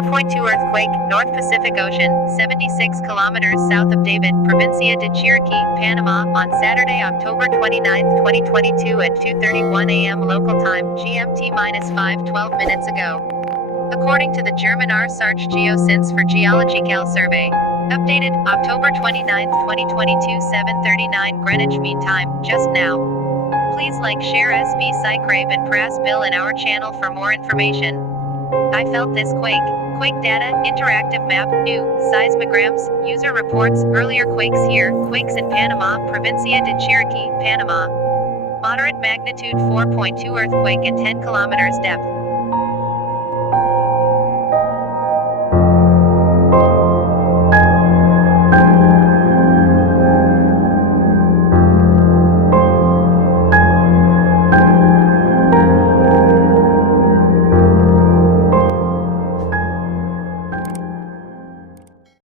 4.2 earthquake, North Pacific Ocean, 76 kilometers south of David, Provincia de Chiriqui, Panama, on Saturday, October 29, 2022 at 2:31 a.m. local time, GMT-5:12 minutes ago. According to the German rsarch geosynths for geologycal survey. Updated, October 29, 2022 7:39 Greenwich Mean Time, just now. Please like, share, subscribe and press bell in our channel for more information. I felt this quake. Quake data, interactive map, new, seismograms, user reports, earlier quakes here, quakes in Panama, Provincia de Chiriqui, Panama. Moderate magnitude 4.2 earthquake at 10 kilometers depth.